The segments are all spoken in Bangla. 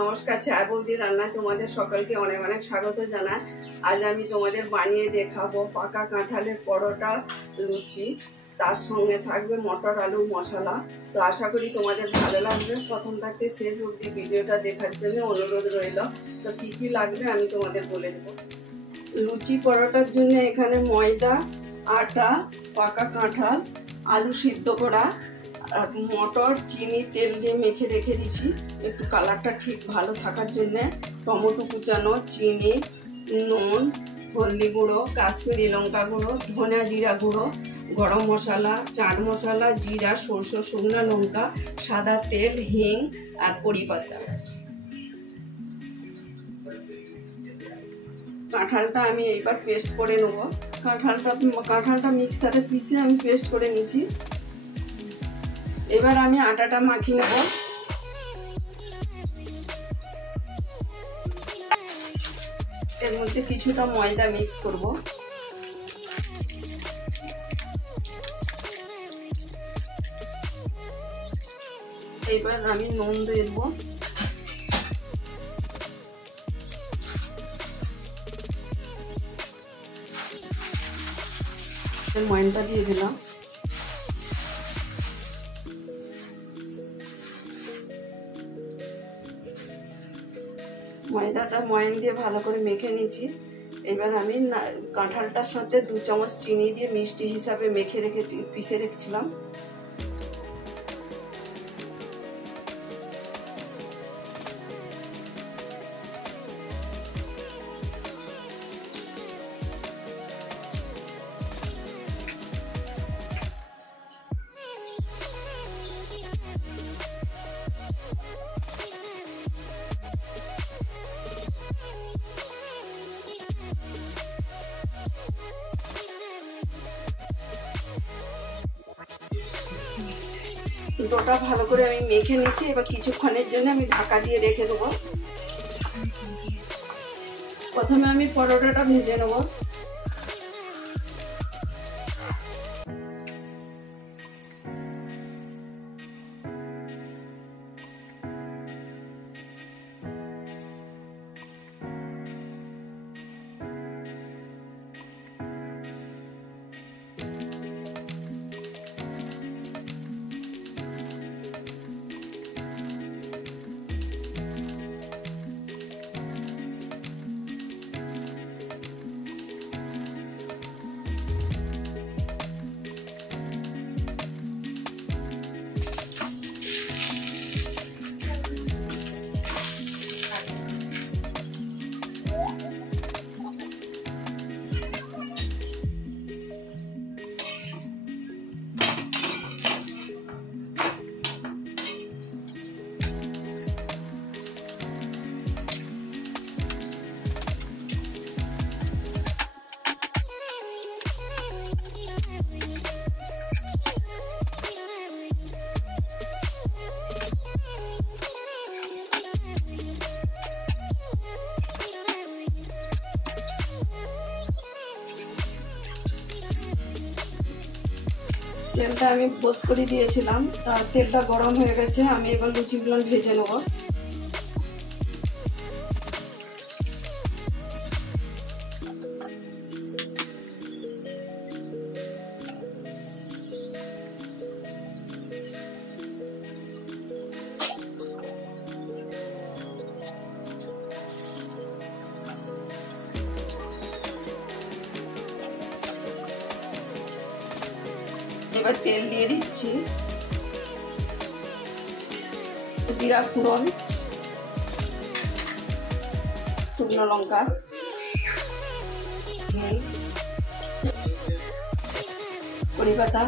নমস্কার, চা বৌদি রান্নায় তোমাদের সকলকে অনেক অনেক স্বাগত জানাই। আজ আমি তোমাদের বানিয়ে দেখাবো পাকা কাঁঠালের পরোটা লুচি, তার সঙ্গে থাকবে মটর আলু মশলা। তো আশা করি তোমাদের ভালো লাগবে। প্রথম থাকতে শেষ অবধি ভিডিওটা দেখার জন্য অনুরোধ রইল। তো কী কী লাগবে আমি তোমাদের বলে দেবো। লুচি পরোটার জন্য এখানে ময়দা, আটা, পাকা কাঁঠাল, আলু সিদ্ধ করা, আর মটর, চিনি, তেল দিয়ে মেখে রেখে দিচ্ছি একটু কালারটা ঠিক ভালো থাকার জন্যে। টমেটো কুচানো, চিনি, নুন, হলদি গুঁড়ো, কাশ্মীরি লঙ্কা গুঁড়ো, ধনে জিরা গুঁড়ো, গরম মশলা, চাট মশলা, জিরা, সরষে, শুকনো লঙ্কা, সাদা তেল, হিং আর কড়ি পাতা। কাঁঠালটা আমি এইবার পেস্ট করে নেবো। কাঁঠালটা মিক্সারে পিষে আমি পেস্ট করে নিয়েছি। এবার আমি আটাটা মাখিয়ে নেব। এর মধ্যে কিছুটা ময়দা মিক্স করব। এবার আমি নুন দিয়ে দেবো। ময়দাটা দিয়ে দিলাম। ময়দাটা ময়ান দিয়ে ভালো করে মেখে নিয়েছি। এবার আমি কাঁঠালটার সাথে 2 চামচ চিনি দিয়ে মিষ্টি হিসাবে মেখে রেখেছি, পিষে রেখেছিলাম। ডোটা ভালো করে আমি মেখে নিয়েছি। এবার কিছুক্ষণের জন্য আমি ঢাকা দিয়ে রেখে দেবো। প্রথমে আমি পরোটাটা ভেজে নেব। তেলটা আমি পোস্ট করে দিয়েছিলাম, তেলটা গরম হয়ে গেছে। আমি এবার লুচিগুলো ভেজে নেব। এবার তেল দিয়ে দিচ্ছি, জিরা ফোড়ন, শুকনো লঙ্কা, কড়ি পাতা,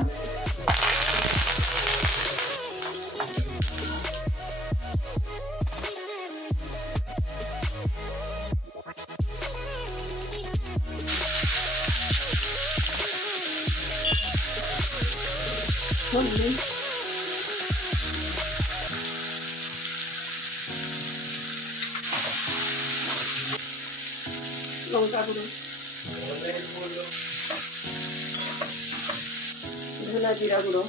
হলদি, লঙ্কা গুঁড়ো, ধনে জিরা গুঁড়ো,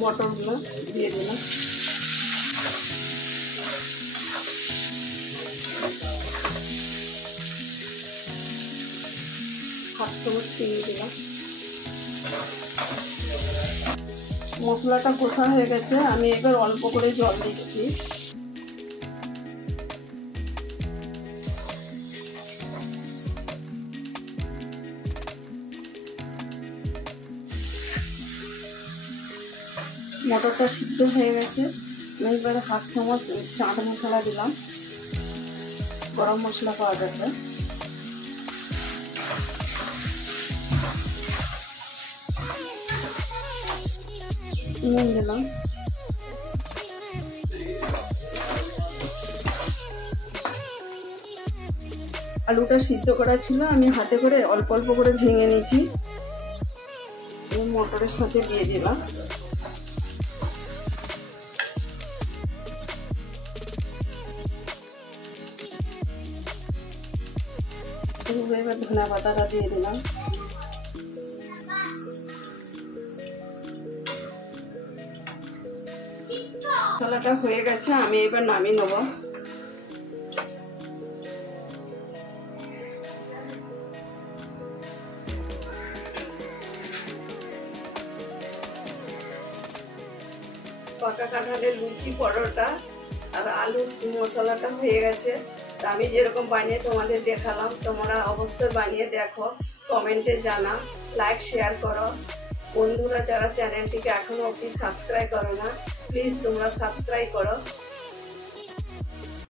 মটরগুলো দিয়ে দিলাম। চামচ চিনি দিলাম। মশলাটা কষা হয়ে গেছে, আমি এবার অল্প করে জল দিচ্ছি। মটরটা সিদ্ধ হয়ে গেছে, আমি এবার হাফ চামচ চাট মশলা দিলাম, গরম মশলা পাউডারটা। নুন দিলাম। আলুটা সিদ্ধ করা ছিল, আমি হাতে করে অল্প অল্প করে ভেঙে নিয়েছি, মটরের সাথে দিয়ে দিলাম। এবার ধনে পাতাটা দিয়ে দিলাম। মশলাটা হয়ে গেছে, আমি এবার নামিয়ে নেব। পাকা কাঁঠালের লুচি, পরোটা আর আলুর মশলাটা হয়ে গেছে। তা আমি যেরকম বানিয়ে তোমাদের দেখালাম, তোমরা অবশ্যই বানিয়ে দেখো, কমেন্টে জানা, লাইক শেয়ার করো। বন্ধুরা যারা চ্যানেলটিকে এখনো অবধি সাবস্ক্রাইব করো না, প্লিজ তোমরা সাবস্ক্রাইব করো।